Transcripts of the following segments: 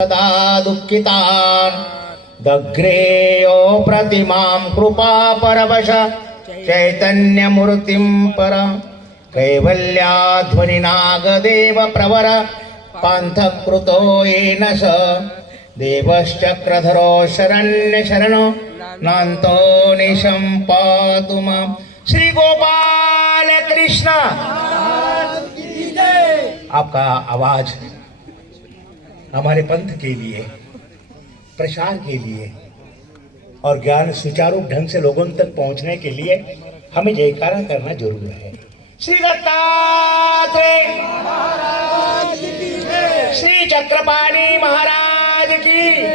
सदा दुःखितान् दग्रेयो प्रतिमां कृपा परवश चैतन्यमूर्तिं पर कैवल्याध्वनिनागदेव प्रवर पान्थकृतो येन स देवश्चक्रधरो शरण्यशरणो नान्तो निशं पातु मां। श्री गोपाल कृष्ण। आपका आवाज हमारे पंथ के लिए, प्रसार के लिए और ज्ञान सुचारू ढंग से लोगों तक पहुंचने के लिए हमें जयकारा करना जरूरी है। श्री दत्तात्रेय महाराज की, श्री चक्रपाणी महाराज की,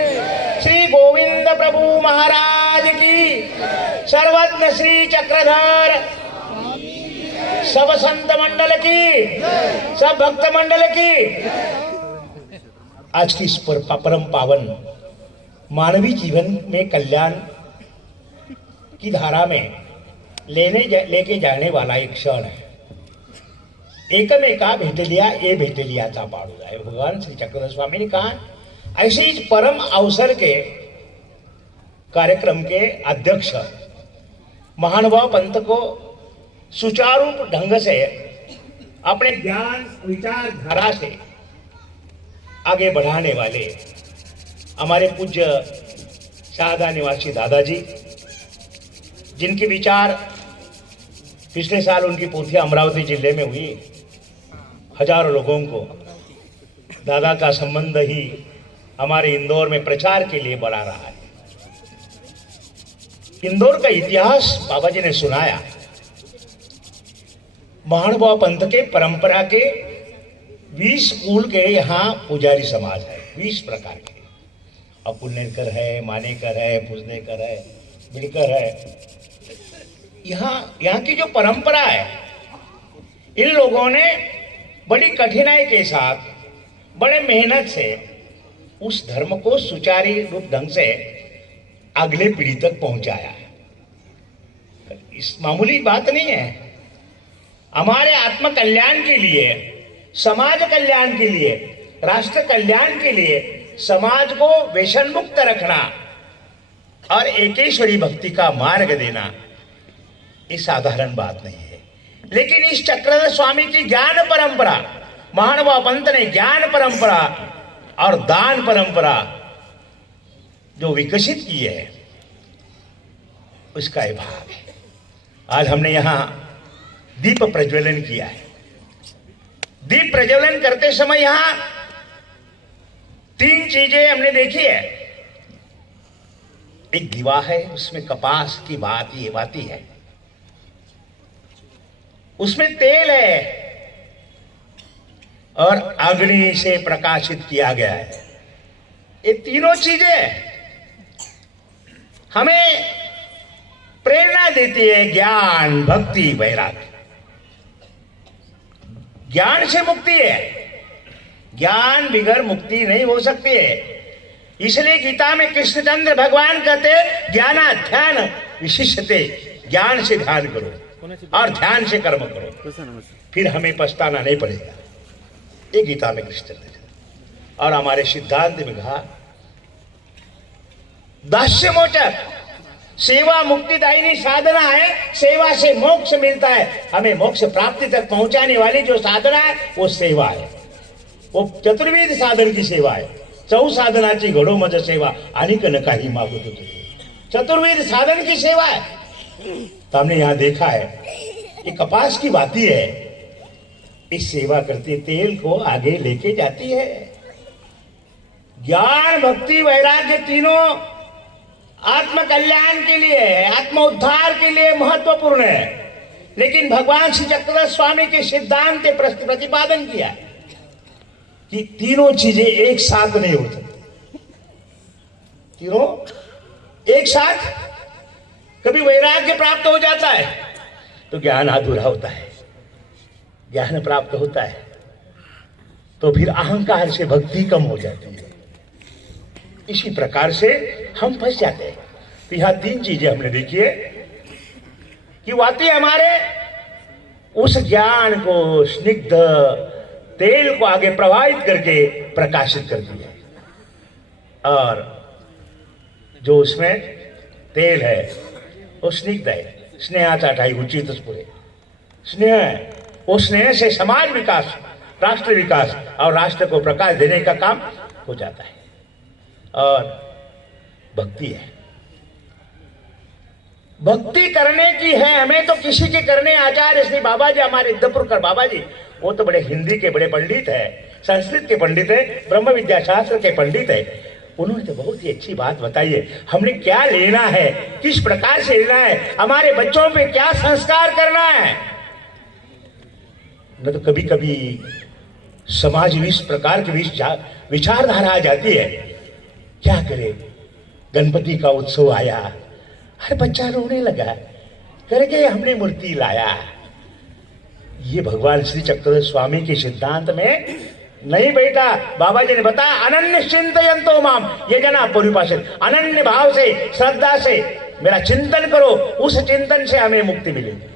श्री गोविंद प्रभु महाराज की, सर्वज्ञ श्री चक्रधर सब संत मंडल की, सब भक्त मंडल की। आज की इस परम पावन मानवीय जीवन में कल्याण की धारा में लेके जाने वाला एक क्षण है। एकमेका भेटलिया ये भेटलियाचा पाडू है। भगवान श्री चक्रधर स्वामी ने कहा, ऐसे इस परम अवसर के कार्यक्रम के अध्यक्ष महानुभाव पंथ को सुचारू ढंग से अपने ज्ञान विचार धारा से आगे बढ़ाने वाले हमारे पूज्य शारदा निवासी दादाजी, जिनके विचार पिछले साल उनकी पूर्ति अमरावती जिले में हुई, हजारों लोगों को दादा का संबंध ही हमारे इंदौर में प्रचार के लिए बढ़ा रहा है। इंदौर का इतिहास बाबा जी ने सुनाया। महानुभाव पंथ के परंपरा के 20 कुल के यहाँ पुजारी समाज है, 20 प्रकार के। अपुनेकर है, मानेकर है, पुजनेकर है, बिड़कर है। यहाँ की जो परंपरा है, इन लोगों ने बड़ी कठिनाई के साथ, बड़े मेहनत से उस धर्म को सुचारू रूप ढंग से अगले पीढ़ी तक पहुंचाया है। इस मामूली बात नहीं है। हमारे आत्म कल्याण के लिए, समाज कल्याण के लिए, राष्ट्र कल्याण के लिए समाज को व्यसन मुक्त रखना और एकेश्वरी भक्ति का मार्ग देना, ये साधारण बात नहीं है। लेकिन इस चक्रधर स्वामी की ज्ञान परंपरा, महानुभाव पंथ ने ज्ञान परंपरा और दान परंपरा जो विकसित की है, उसका एक भाग है। आज हमने यहां दीप प्रज्वलन किया है। दीप प्रज्वलन करते समय यहां 3 चीजें हमने देखी है। एक दीवा है, उसमें कपास की बाती है, उसमें तेल है और अग्नि से प्रकाशित किया गया है। ये तीनों चीजें हमें प्रेरणा देती है। ज्ञान, भक्ति, वैराग्य। ज्ञान से मुक्ति है, ज्ञान बिगर मुक्ति नहीं हो सकती है। इसलिए गीता में कृष्णचंद्र भगवान कहते, ज्ञानाध्यान विशिष्यते, ज्ञान से ध्यान करो और ध्यान से कर्म करो, फिर हमें पछताना नहीं पड़ेगा। ये गीता में कृष्ण ने और हमारे सिद्धांत में कहा, दास्य मोचक, सेवा मुक्तिदायिनी साधना है। सेवा से मोक्ष मिलता है। हमें मोक्ष प्राप्ति तक पहुंचाने वाली जो साधना है वो सेवा है। वो चतुर्विध साधन की सेवा है। 4 साधनाची घडो मज सेवा अनिक न काही मागुत तुझे, चतुर्विध साधन की सेवा है। तो हमने यहाँ देखा है, ये कपास की बाती है, इस सेवा करते तेल को आगे लेके जाती है। ज्ञान, भक्ति, वैराग्य तीनों आत्म कल्याण के लिए, आत्म उद्धार के लिए महत्वपूर्ण है। लेकिन भगवान श्री चक्रधर स्वामी के सिद्धांत ने प्रतिपादन किया कि तीनों चीजें एक साथ नहीं हो सकती। तीनों एक साथ, कभी वैराग्य प्राप्त हो जाता है तो ज्ञान अधूरा होता है, ज्ञान प्राप्त होता है तो फिर अहंकार से भक्ति कम हो जाती है। इसी प्रकार से हम फंस जाते हैं। तो यहां 3 चीजें हमने देखी है कि वाती हमारे उस ज्ञान को स्निग्ध तेल को आगे प्रवाहित करके प्रकाशित करती है। और जो उसमें तेल है वो स्निग्ध है, स्नेहाचा ठाई उचितच पुरे। स्नेह है, वो स्नेह से समाज विकास, राष्ट्र विकास और राष्ट्र को प्रकाश देने का काम हो जाता है। और भक्ति है, भक्ति करने की है हमें तो किसी के करने। आचार्य श्री बाबा जी, हमारे इद्धपुरकर बाबा जी, वो तो बड़े हिंदी के बड़े पंडित है, संस्कृत के पंडित है, ब्रह्म विद्या शास्त्र के पंडित है। उन्होंने तो बहुत ही अच्छी बात बताई है, हमने क्या लेना है, किस प्रकार से लेना है, हमारे बच्चों पे क्या संस्कार करना है। न तो कभी कभी समाज में इस प्रकार की विचारधारा आ जाती है, क्या करे, गणपति का उत्सव आया, हर बच्चा रोने लगा, करके हमने मूर्ति लाया। ये भगवान श्री चक्रधर स्वामी के सिद्धांत में नहीं बेटा। बाबा जी ने बताया, अनन्य चिंतयन्तो माम ये जना परिभाषित, अनन्य भाव से, श्रद्धा से मेरा चिंतन करो, उस चिंतन से हमें मुक्ति मिलेगी।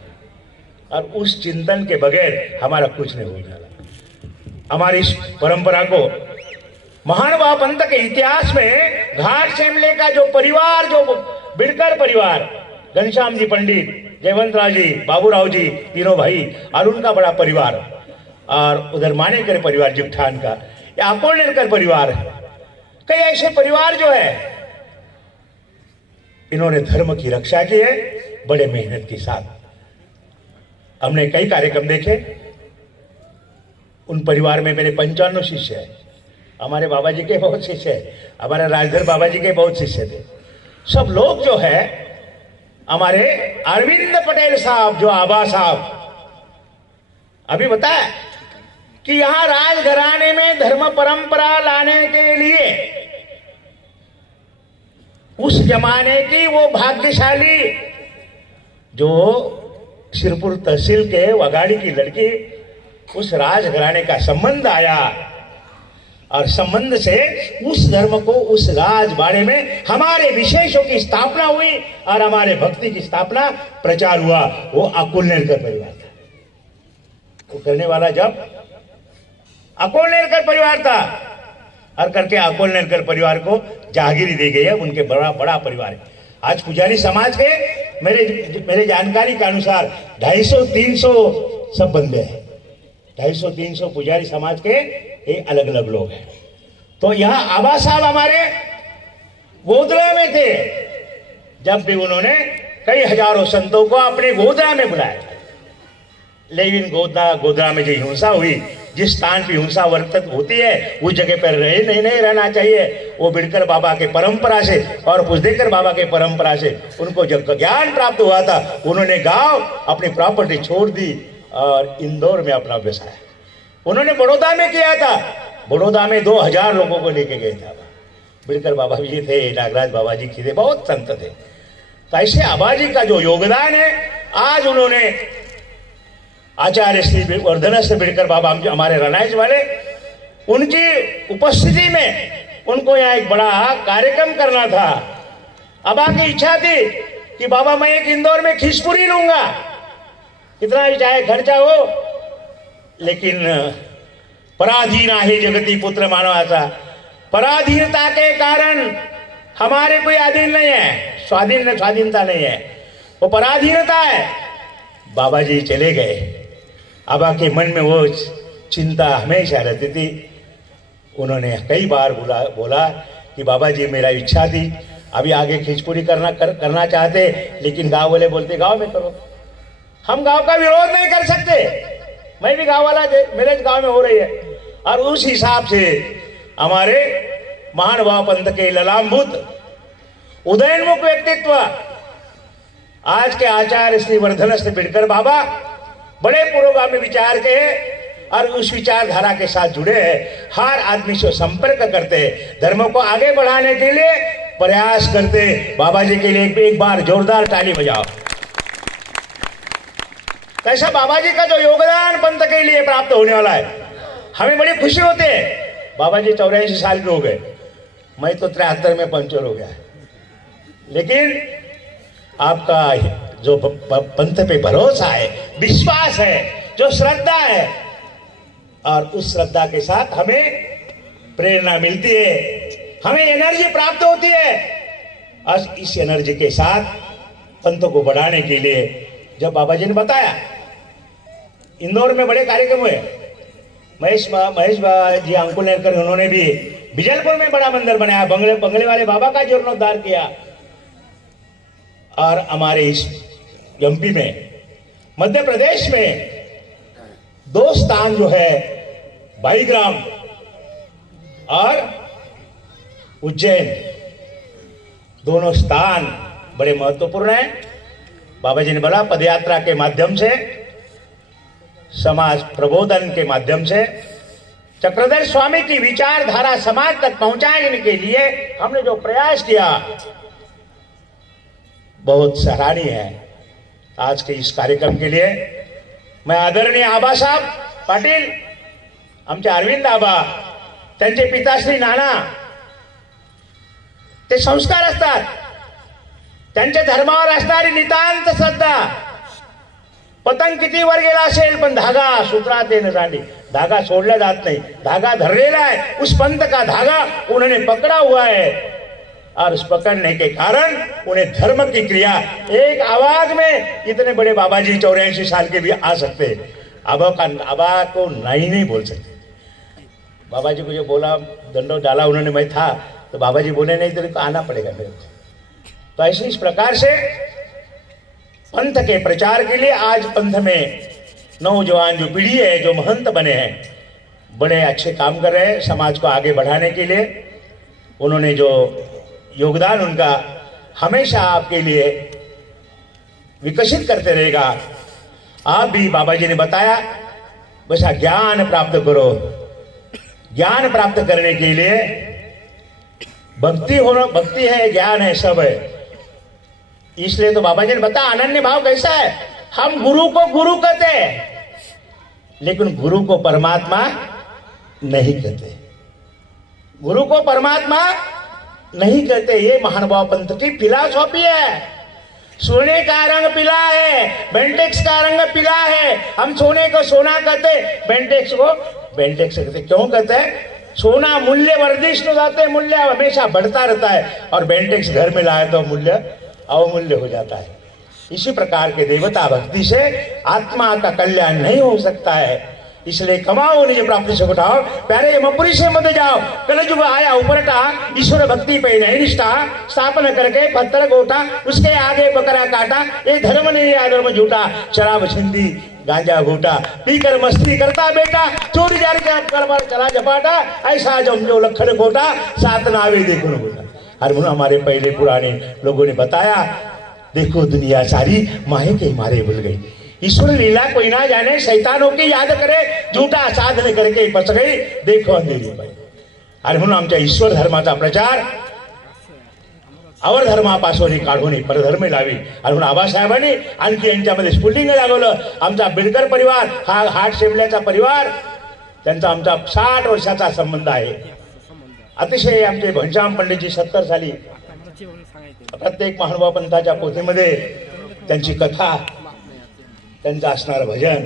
और उस चिंतन के बगैर हमारा कुछ नहीं होने वाला। हमारी इस परंपरा को महानुभाव पंथ के इतिहास में घाट सेमले का जो परिवार, जो बिड़कर परिवार, घनश्याम जी पंडित, जयवंतराव जी, बाबूराव जी, तीनों भाई, और उनका बड़ा परिवार, और उधर मानेकर परिवार जिपठान का, या अकोलनेरकर परिवार, कई ऐसे परिवार जो है इन्होंने धर्म की रक्षा की है बड़े मेहनत के साथ। हमने कई कार्यक्रम देखे, उन परिवार में मेरे 55 शिष्य है, हमारे बाबा जी के बहुत शिष्य है, हमारे राजधर बाबा जी के बहुत शिष्य थे। सब लोग जो है, हमारे अरविंद पटेल साहब, जो आबा साहब, अभी बताया कि यहां राजघराने में धर्म परंपरा लाने के लिए उस जमाने की वो भाग्यशाली, जो सिरपुर तहसील के वगाड़ी की लड़की, उस राजघराने का संबंध आया, और संबंध से उस धर्म को, उस राजबाड़े में हमारे विशेषों की स्थापना हुई और हमारे भक्ति की स्थापना, प्रचार हुआ। वो अकोलनेरकर परिवार था। वो करने वाला जब अकोलनेरकर परिवार था, और करके अकोलनेरकर परिवार को जागीरी दी गई है, उनके बड़ा बड़ा परिवार है। आज पुजारी समाज के मेरे जानकारी के अनुसार 250-300 सब बंदे हैं, 250-300 पुजारी समाज के ये अलग अलग लोग हैं। तो यहाँ आबा साहब हमारे गोदरा में थे, जब भी उन्होंने कई हजारों संतों को अपने गोदरा में बुलाया। लेकिन गोदरा में जो हिंसा हुई, जिस स्थान पर हिंसा वर्तित होती है उस जगह पर नहीं रहना चाहिए। वो बिड़कर बाबा के परंपरा से और पुजदेकर बाबा के परंपरा से उनको जब ज्ञान प्राप्त हुआ था, उन्होंने गांव अपनी प्रॉपर्टी छोड़ दी और इंदौर में अपना बसाया। उन्होंने बड़ौदा में किया था, बड़ौदा में 2000 लोगों को लेके गए थे। बिड़कर बाबा जी थे, नागराज बाबा जी थे, बहुत संत थे। तो ऐसे आबा जी का जो योगदान है, आज उन्होंने आचार्य श्री वर्धनस्थ बिड़कर बाबा हमारे रनाइज वाले, उनकी उपस्थिति में उनको यहाँ एक बड़ा कार्यक्रम करना था। आबा की इच्छा थी कि बाबा मैं एक इंदौर में खिसपुरी लूंगा, कितना भी चाहे खर्चा हो, लेकिन पराधीन आहे जगती पुत्र मानवाचा। पराधीनता के कारण हमारे कोई अधीन नहीं है, स्वाधीनता नहीं है, वो पराधीनता है। बाबा जी चले गए, आबा के मन में वो चिंता हमेशा रहती थी। उन्होंने कई बार बोला कि बाबा जी मेरा इच्छा थी, अभी आगे खिचपुरी करना चाहते, लेकिन गांव वाले बोलते गांव में करो। हम गांव का विरोध नहीं कर सकते, मैं भी गांव वाला, मेरे गांव में हो रही है। और उस हिसाब से हमारे महानुभाव पंथ के ललामभूत उदयनमुख व्यक्तित्व आज के आचार्य श्री वर्धनस्थ बिड़कर बाबा बड़े पुरोगामी विचार के हैं और उस विचारधारा के साथ जुड़े हैं। हर आदमी से संपर्क करते हैं, धर्म को आगे बढ़ाने के लिए प्रयास करते हैं। बाबा जी के लिए एक बार जोरदार ताली बजाओ। कैसा बाबा जी का जो योगदान पंथ के लिए प्राप्त होने वाला है, हमें बड़ी खुशी होती है। बाबा जी 84 साल के हो गए, मैं तो 73 में पंचर हो गया। लेकिन आपका जो पंथ पे भरोसा है, विश्वास है, जो श्रद्धा है, और उस श्रद्धा के साथ हमें प्रेरणा मिलती है। हमें एनर्जी प्राप्त होती है। आज इस एनर्जी के साथ पंथ को बढ़ाने के लिए जब बाबा जी ने बताया, इंदौर में बड़े कार्यक्रम हुए, महेश जी अंकुलेकर उन्होंने भी बिजलपुर में बड़ा मंदिर बनाया, बंगले वाले बाबा का जीर्णोद्धार किया। और हमारे इस एमपी में, मध्य प्रदेश में 2 स्थान जो है बाईग्राम और उज्जैन, दोनों स्थान बड़े महत्वपूर्ण हैं। बाबा जी ने बोला पदयात्रा के माध्यम से, समाज प्रबोधन के माध्यम से, चक्रधर स्वामी की विचारधारा समाज तक पहुंचाने के लिए हमने जो प्रयास किया बहुत सराहनीय है। आज के इस कार्यक्रम के लिए मैं आदरणीय आबासाहेब पाटील, आमचे अरविंद आबा, त्यांचे पिताश्री नाना, ते संस्कार असतात, त्यांच्या धर्मावर असणारी नितांत श्रद्धा। पतंग किती वर गेला असेल पण धागा सूत्रात न जाने, धागा छोड़ला जात नहीं, धागा धरलेला है। उस पंथ का धागा उन्होंने पकड़ा हुआ है और उस पकड़ने के कारण उन्हें धर्म की क्रिया, एक आवाज में इतने बड़े बाबा जी 84 साल के भी आ सकते। आबा को नहीं बोल सकते। बाबा जी को जो बोला, दंडो डाला उन्होंने, मैं था तो बाबा जी बोले नहीं तेरे को आना पड़ेगा मेरे को। तो ऐसे इस प्रकार से पंथ के प्रचार के लिए आज पंथ में नौजवान जो पीढ़ी है, जो महंत बने हैं, बड़े अच्छे काम कर रहे हैं समाज को आगे बढ़ाने के लिए। उन्होंने जो योगदान उनका हमेशा आपके लिए विकसित करते रहेगा। आप भी बाबा जी ने बताया वैसा ज्ञान प्राप्त करो। ज्ञान प्राप्त करने के लिए भक्ति है, ज्ञान है, सब है। इसलिए तो बाबा जी ने बताया अनन्य भाव कैसा है। हम गुरु को गुरु कहते हैं, लेकिन गुरु को परमात्मा नहीं कहते। गुरु को परमात्मा नहीं कहते। ये महानुभाव पंथ की फिलॉसफी है। सोने का रंग पीला है, बेंटेक्स का रंग पीला है। हम सोने को सोना कहते, बेंटेक्स को बेंटेक्स कहते। क्यों कहते हैं? सोना मूल्य वर्धिष्णु जाते हैं, मूल्य हमेशा बढ़ता रहता है, और बेंटेक्स घर में लाए तो मूल्य अवमूल्य हो जाता है। इसी प्रकार के देवता भक्ति से आत्मा का कल्याण नहीं हो सकता है। इसलिए कमाओ निज प्राप्ति से उठाओ, प्यारे यमपुरी से मत जाओ। कलयुग आया उपरटा, ईश्वर भक्ति पे नहीं निष्ठा। स्थापन करके पत्थर गोटा, उसके आगे बकरा काटा। ये धर्म नहीं अधर्म झूठा, शराब छिंदी गांजा घूटा, पीकर मस्ती करता बेटा, चोरी जारी कर चला झपाटा। ऐसा जमजो लखन खोटा, सात नावे देखो न बोला। और हमारे पहले पुराने लोगों ने बताया, देखो दुनिया सारी माहे के मारे भूल गई। ईश्वर लीला कोई ना जाने, शैतानों की याद करे, झूठा साधन करके फस गई, देखो अंधेरी पाई। आणि म्हणून आमच्या ईश्वर धर्माचा प्रचार अवर धर्मापासून काढून परधर्म लावी। आणि म्हणून आबासाहेबांनी आणखी यांच्यामध्ये स्फुल्लिंग लागवलं। आमचा बिडकर परिवार हा हाट शेमल्याचा परिवार, त्यांचा आमचा 60 वर्षाचा संबंध आहे। अतिशय आमचे घनश्याम पंडितजी 70 साली प्रत्येक महानुभाव पंथाच्या पोथीमध्ये त्यांची कथा, त्यांचं असणारं भजन,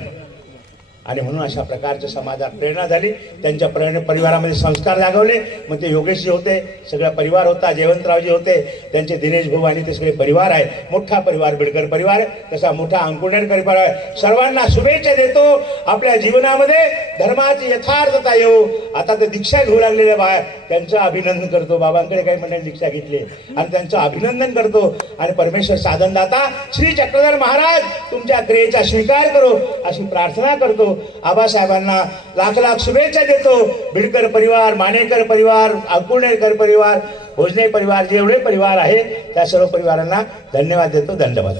आणि म्हणून अशा प्रकारच्या समाजात प्रेरणा झाली। त्यांच्या परिवारामध्ये संस्कार जागवले। मग ते योगेशजी होते, सगळा परिवार होता, जयवंतरावजी होते, त्यांचे दिनेश भाऊ आणि ते सगळे परिवार आहे। मोठा परिवार बिडकर परिवार, तसा मोठा अंकुनेरकर परिवार आहे। सर्वांना शुभेच्छा देतो। आपल्या जीवनामध्ये धर्माची यथार्थता येऊ। आता ते दीक्षा घेऊ लागलेल्या बाहेर, त्यांचं अभिनंदन करतो। बाबांकडे काही मंडळी दीक्षा घेतली आणि त्यांचं अभिनंदन करतो। आणि परमेश्वर साधनदाता श्री चक्रधर महाराज तुमच्या क्रियेचा स्वीकार करो अशी प्रार्थना करतो। आबासाहेबांना लाख लाख शुभेच्छा देतो। बिडकर परिवार, मानेकर परिवार, अंकुनेरकर परिवार, भोजने परिवार, जेवढे परिवार आहे त्या सर्व परिवारांना धन्यवाद देतो। धन्यवाद।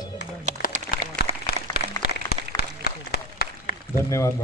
धन्यवाद।